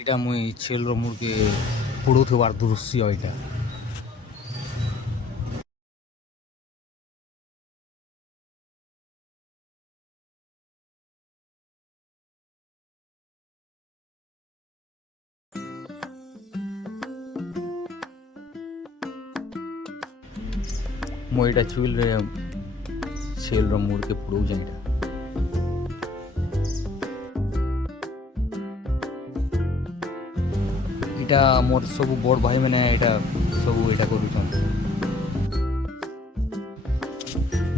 এটা মুই ছেলর মুড়কে পুড়ুথবার দৃশ্য এটা। ମୁଁ ଏଇଟା ଚୁଇଲରେ ଛେଲର ମୁଡ଼କେ ପୋଡ଼ଉଛେ। ଏଇଟା ମୋର ସବୁ ବଡ଼ ଭାଇମାନେ ଏଇଟା ସବୁ ଏଇଟା କରୁଛନ୍।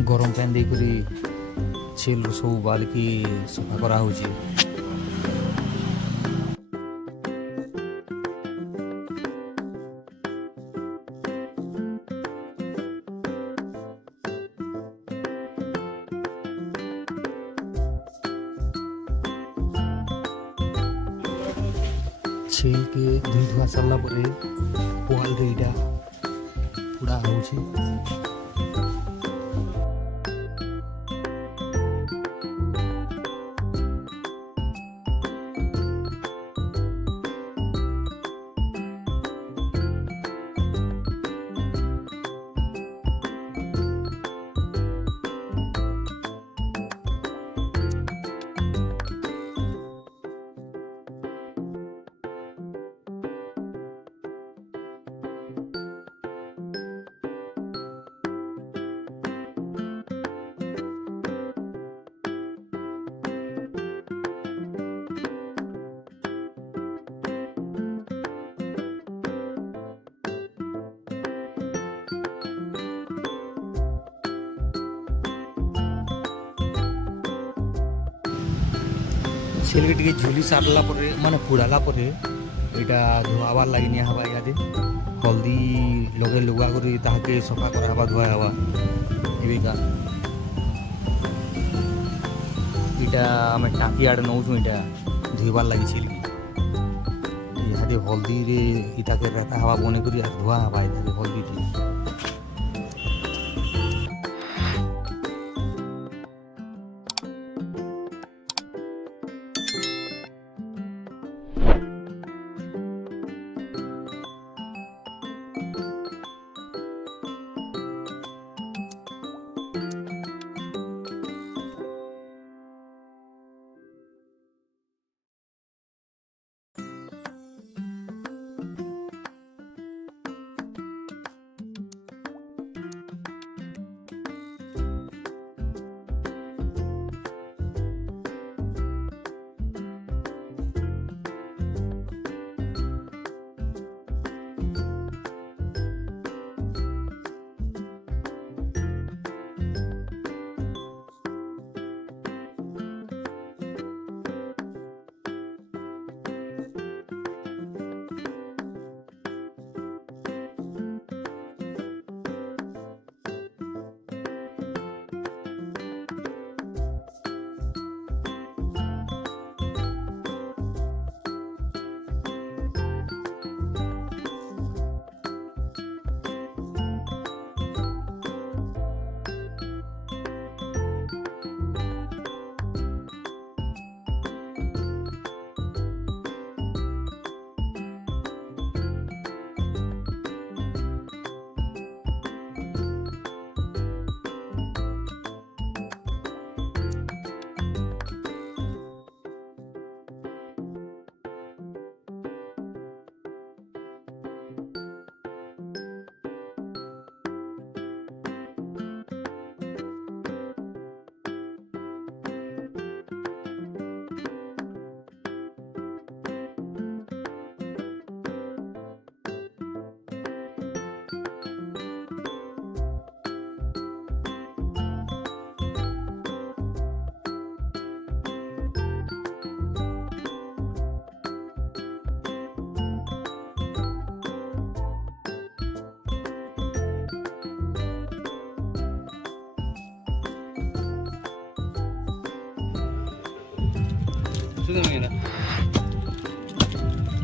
ଗରମ ପାଣି ଦେଇକରି ଛେଲର ସବୁ ବାଲିକି ସଫା କରାହେଉଛି। छेल के धुई धुआ सरला पर पुआल रे इटा पुड़ा होउछि। छेल के टिके झुली सारला परे माने पुड़ाला परे एटा धुआबार लागि निया हवा। इयादे हल्दी लगे लुगा करी ताहाके सफा करा हवा धुआ हवा। एबेका इटा आमे टाकी आड़ नौछु इटा धुइबार लागि छेल की। इहादे हल्दी रे इता के रहता हवा बने करी धुआ हवा। इता हल्दी थी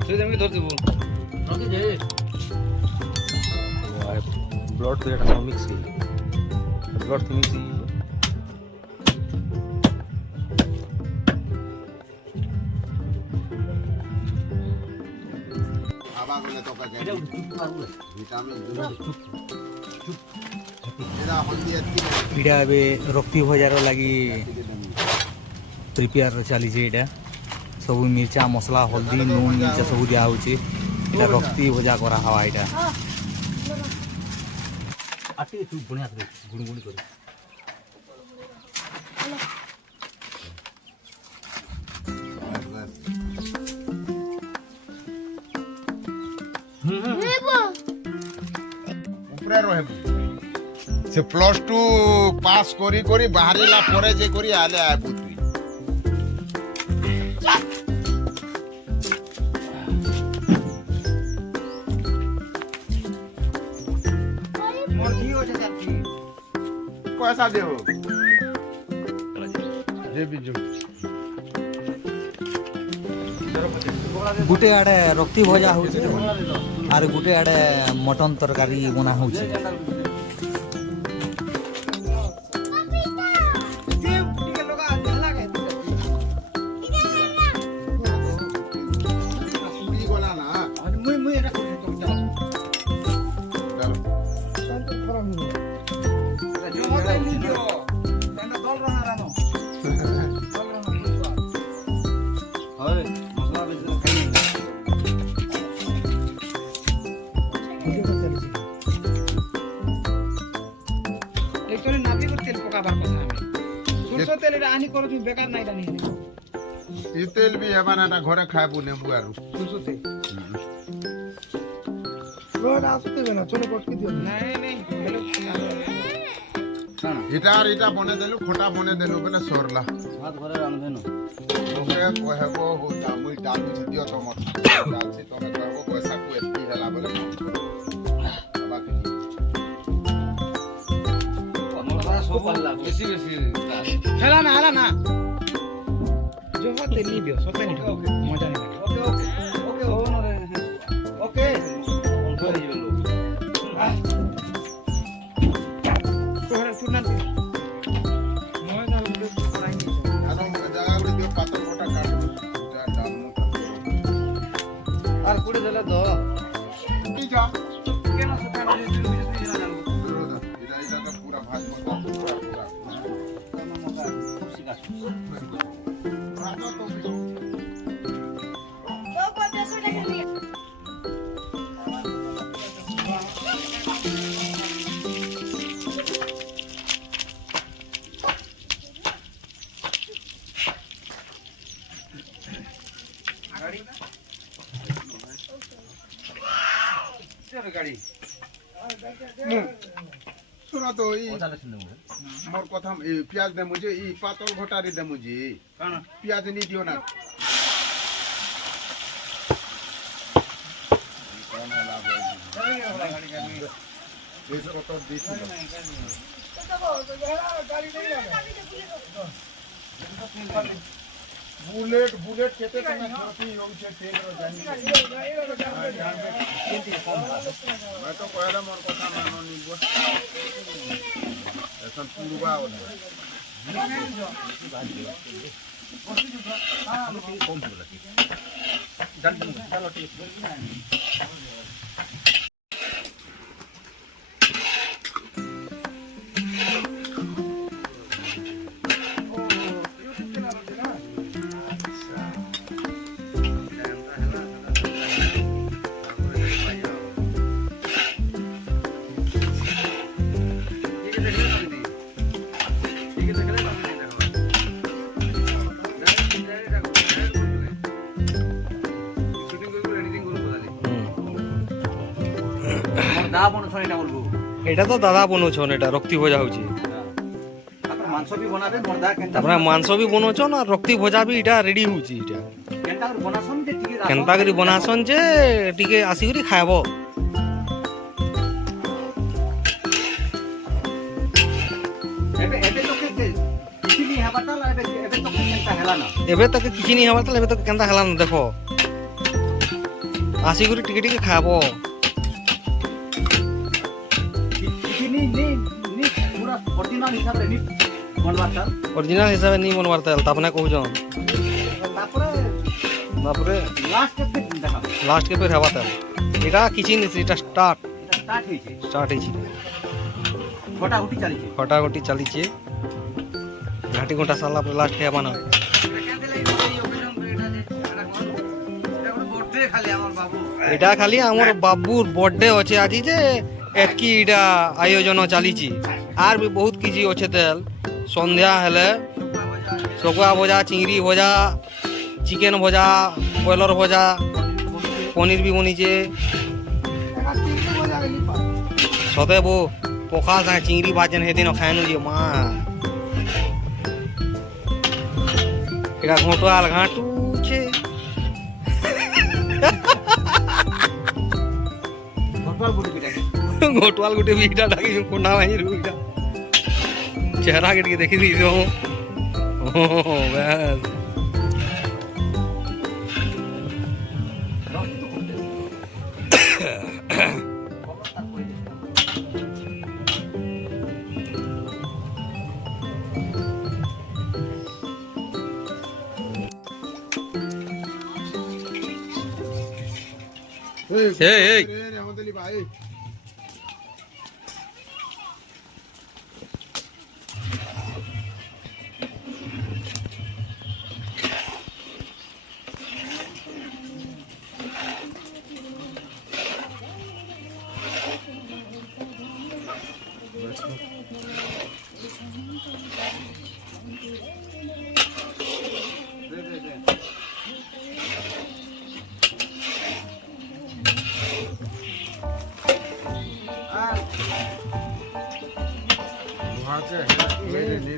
সুদেমকে ধরতে বল ওকে যে ब्लड तो एटा सब मिक्स है। ब्लड तो मिक्स है। খাবা গলে তোকে এটা চুপ পারবো ভিটামিন এরা হলদি এতকি ଏଇଟା ଏବେ ରକ୍ତି ଭଜାର ଲାଗି ପ୍ରିପେୟାର ଚାଲିଛି ଏଇଟା ସବୁ ମିର୍ଚା ମସଲା ହଳଦୀ ନୁନ ମିର୍ଚା ସବୁ ଦିଆହେଉଛି ଏଇଟା ରକ୍ତି ଭଜା କରାହେବା ଏଇଟା আর ଟିକେ চুপ বনে আসবে গুড়ি গুড়ি করে উপরে রহেবু সে +2 পাস করি করি বাহারিলা পরে যে করি আলে আইবু তুই পয়সা দেব যে বিজু ଗୋଟେ ଆଡ଼େ ରକ୍ତି ଭଜା ହେଉଛି ଆର୍ ଗୋଟେ ଆଡ଼େ ମଟନ ତରକାରୀ ବନା ହେଉଛି সুড়ি গলা না হয় মশলা বেশি খাই একচুয়ালি নাভি করে তেল পকাবার কথা আমি সরষ তেল এটা আনি করো তুমি বেকার নাই জানি ই তেল বি হেবা না ঘরে খাইবু নেবু আর সরষ তেল রোড আসতে না চলো পটকি দিও নাই নাই হলো ইটা বনে দেলু খোটা বনে দেলু বলে সরলা ভাত ঘরে রাঁধবেন ওকে কহেব হো জামুই ডালুছি দিও তমর ডালছি তমে করব পয়সা কু এতি হেলা বলে বাকি মশলা সব পাল্লা বেশি বেশি হেলা না জহ তেল নি দিও সতে নি মজা নি লাগে ওকে ওকে ওকে ও নরে ওকে অল্প হয়ে যাবে লোক তোহরা চুরনা মই না বলে করাই নি আর মগে জায়গা করে দিও পাতল গোটা কাটবো এটা ডাল মোটা আর কুড়ি দিলে তো কি যা কেন সতে না দিও তুমি যদি না জানো বিরোধা এটা তো পুরা ভাত মতো পুরা খুব শিকার ভাত তো গাড়ি শুনো তো এই পচালে শুনে মোর কথা এই পেঁয়াজ দেমু যে এই পাতল ঘটারি দেমু যে কারণ পেঁয়াজ নি দিও না দেশ কত দিছিল বুলেট কেতে তুমি ছোটি হউছে তেল র জানি मैं तो कहरा मोर কথা মানো নিব এখন পুরবা ওলা দা বনছ এটা বলবো এটা তো দাদা বনাউছন এটা রক্তি ভজা হଉଛି তারপর মাংস বি বনাবে মর্দা কেনটা তারপরে মাংস ବି বনাউছন আর রক্তি ভজা ବି এটা রেডি হଉଛି এটা কেনটা বনাসন যে টিকে কেনতা କରି বনাসন যে ଟିକେ ଆସିକରି ଖାଇବ এবে এবে তো কে কিছু নি হবাটা এবে এবে তো কেনটা হেলা না ଏବେ ତକ କିଛି ନି ହବାର ତାହେଲେ ଏବେ ତକ କେନ୍ତା ହେଲା ନା ଦେଖ ଆସିକରି ଟିକେ ଟିକେ ଖାଇବ କିଛି নি নি নি পুরা অরিজিনাল হিসাবে নি বনবাটা অরিজিনাল হিসাবে ନି ବନବାର ତାହେଲେ ତାପରେ କହୁଛନ୍ তারপরে তারপরে লাস্ট কে দেখা লাস্ট কে ফের হবা তার এটা কিছু নিছি এটা স্টার্ট এটা স্টার্ট হইছে হয়েছি গোটাগুটি চালিছে ঘটাঘটি চালিছে ঘাটি ঘন্টা সারলা পরে লাস্ট কে হবা না এটা খালি আমার বাবুর বর্থডে আছে আজি যে এতকি এটা আয়োজন চালিছি আর भी बहुत কিছু আছে তেল সন্ধ্যা হেলে শকুয়া ভজা চিংড়ি ভজা চিকেন ভজা ব্রয়লার ভজা পনির भी বনিছে সতে বো পখাল সাথে চিংড়ি ভাজেন সেদিন খাইনু যে মা এটা ঘোটাল ঘাটুছে घोटवाल गुटे बीटा डाकी कोना भाई रुईटा चेहरा के देखी दी दो बस এই আমাদের ভাই मेरे लिए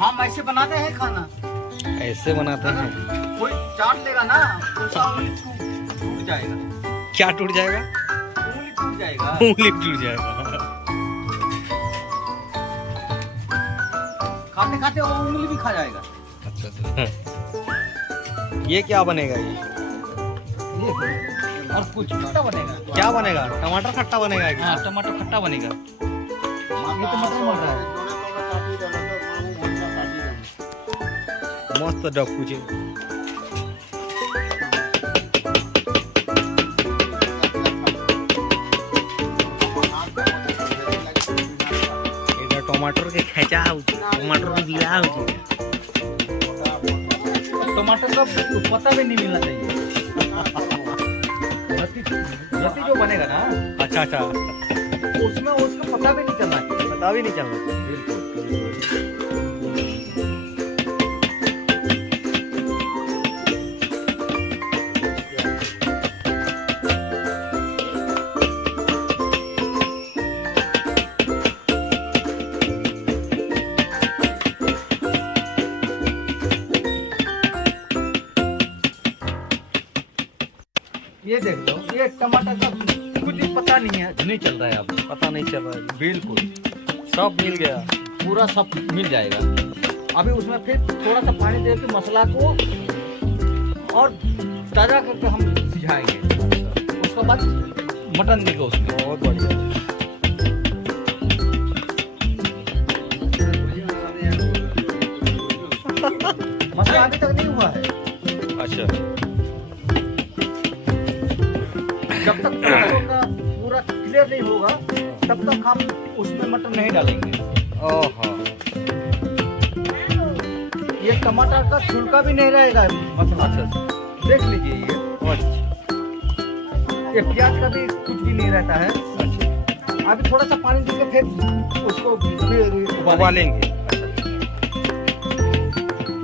हम ऐसे बनाते हैं खाना ऐसे बनाते हैं कोई चाट लेगा ना तो उंगली टूट जाएगा क्या टूट जाएगा उंगली टूट जाएगा उंगली टूट जाएगा खाते खाते वो उंगली भी खा जाएगा अच्छा अच्छा ये क्या बनेगा ये और कुछ खट्टा बनेगा क्या बनेगा टमाटर खट्टा बनेगा क्या? हाँ टमाटर खट्टा बनेगा ये तो मटर मर रहा है मस्त डक्कू छे এটা टमाटर के खेचा होची टमाटर के बिया होची टमाटर का पत्ता भी नहीं मिलना चाहिए लत्ती जो बनेगा ना अच्छा अच्छा उसमें उसका पता भी नहीं चलना चाहिए पता भी नहीं चलना ये देख लो ये टमाटर का कुछ भी पता नहीं है नहीं चल रहा है अब पता नहीं चल रहा है बिल्कुल सब मिल गया पूरा सब मिल जाएगा अभी उसमें फिर थोड़ा सा पानी दे के मसाला को और ताज़ा करके हम सिझाएंगे उसके बाद मटन देगा उसमें बहुत बढ़िया मसाला अभी तक नहीं हुआ है अच्छा जब तक टमाटर का पूरा क्लियर नहीं होगा तब तक हम उसमें मटन नहीं डालेंगे ओहो ये टमाटर का छिलका भी नहीं रहेगा मसाला अच्छा देख लीजिए ये प्याज का भी कुछ भी नहीं रहता है अच्छा अभी थोड़ा सा पानी देके फिर उसको फिर उबालेंगे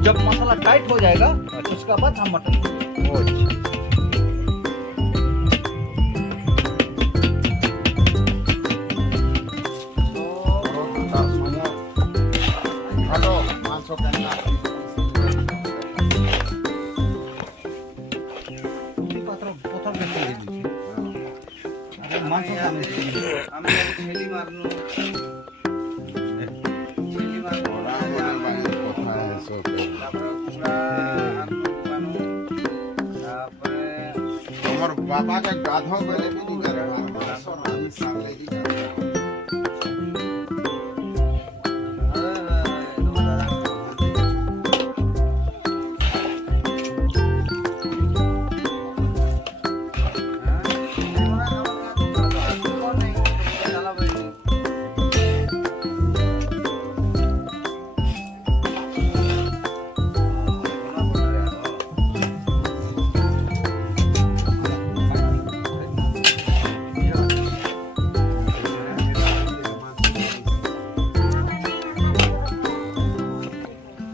जब मसाला टाइट हो जाएगा उसके बाद हम मटन देंगे। अच्छा हेलो मांसो करना पत्थर कैसे ले लीजिए अरे मांस আমি ছেলি মারনু ছেলি মারনু কথা আছে তারপরে পুরা আনু বানু তারপরে তোমার বাবা का गाधो बेले भी नहीं करे साले ही जाता है।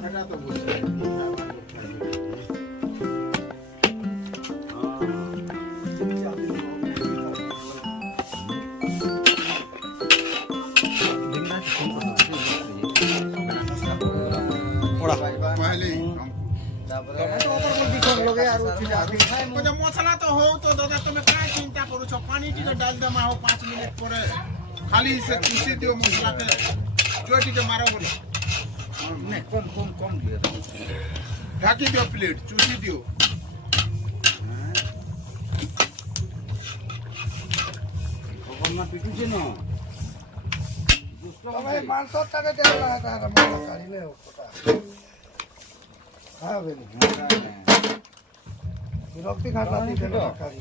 এটা তো বুঝছি। पहले ही हमको मसला तो हो तो दादा तुम्हें क्या चिंता करो छो पानी टीके डाल दे हो 5 मिनट पर खाली से चूसी दियो मसला के जो टीके मारो बोले नहीं कम दिया ढाकी दियो प्लेट चूसी दियो তবে 500 টাকা দেওয়া লাগে তার মনে কাড়িলে ওটা হ্যাঁ বেলি বিরক্তি খাটা দিতে না কাড়ি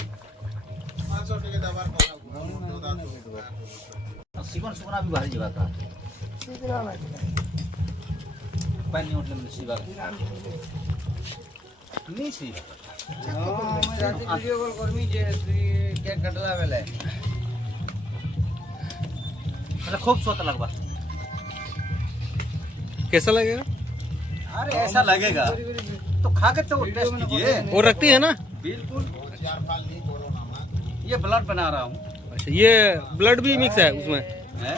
500 টিকে দাবার কথা सिकन सुकना भी भारी जगह था সিগরা লাগে पानी नहीं उठने में सीवा नहीं सी ভিডিও কল করবি যে তুই কেক কাটলা বেলে मतलब खूब सोता लगवा कैसा लगेगा? अरे ऐसा लगेगा तो खा के तो टेस्ट कीजिए वो रखती है ना? बिल्कुल 4 फाल नहीं बोलो ना मत ये ब्लड बना रहा हूँ अच्छा, ये ब्लड भी मिक्स है उसमें? है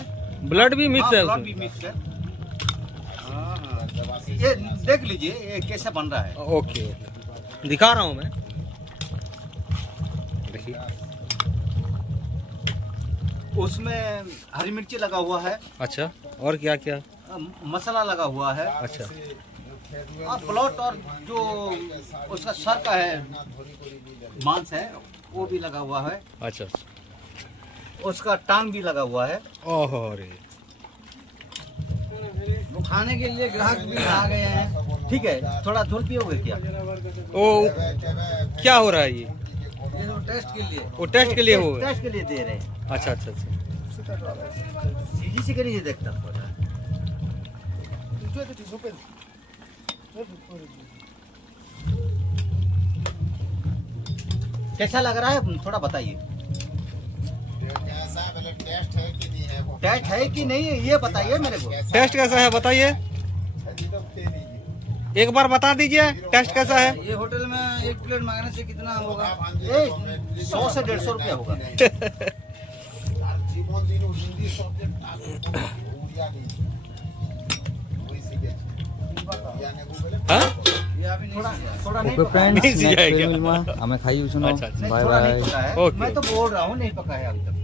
ब्लड भी मिक्स है ब्लड उसमें? भी मिक्स है ये देख लीजिए ये कैसे बन रहा है ओके दिखा रहा हूँ मैं, देखिए उसमें हरी मिर्ची लगा हुआ है अच्छा, और क्या क्या? मसाला लगा हुआ है अच्छा और प्लॉट और जो उसका सर का है मांस है वो भी लगा हुआ है अच्छा अच्छा, उसका टांग भी लगा हुआ है ओहो रे वो खाने के लिए ग्राहक भी आ गए हैं ठीक है थोड़ा झोल पियोगे क्या ओ क्या हो रहा है ये? ये तो टेस्ट के लिए वो टेस्ट के लिए हो गया? टेस्ट के लिए दे रहे हैं अच्छा अच्छा अच्छा, सीधी से करिए देखता कैसा लग रहा है थोड़ा बताइए कैसा वाला टेस्ट है कि नहीं है वो टेस्ट है कि नहीं है ये बताइए मेरे को टेस्ट कैसा है बताइए, छजी तो दे दीजिए एक बार बता दीजिए टेस्ट कैसा है? ये होटल में एक प्लेट मांगने से कितना होगा ये 100 से 150 रुपया होगा জীবন দিন হিন্দি সাবজেক্ট উড়িয়া নেই ওই শিখে ইয়ানে বলে हाँ? ये अभी नहीं सीखा। थोड़ा नहीं ओके पका है। फ्रेंड्स नहीं नेक्स्ट सिया फिल्म में हमें खाई सुनो अच्छा अच्छा नहीं, बाय थोड़ा बाय नहीं पका है ओके। मैं तो बोल रहा हूँ नहीं पका है अभी तक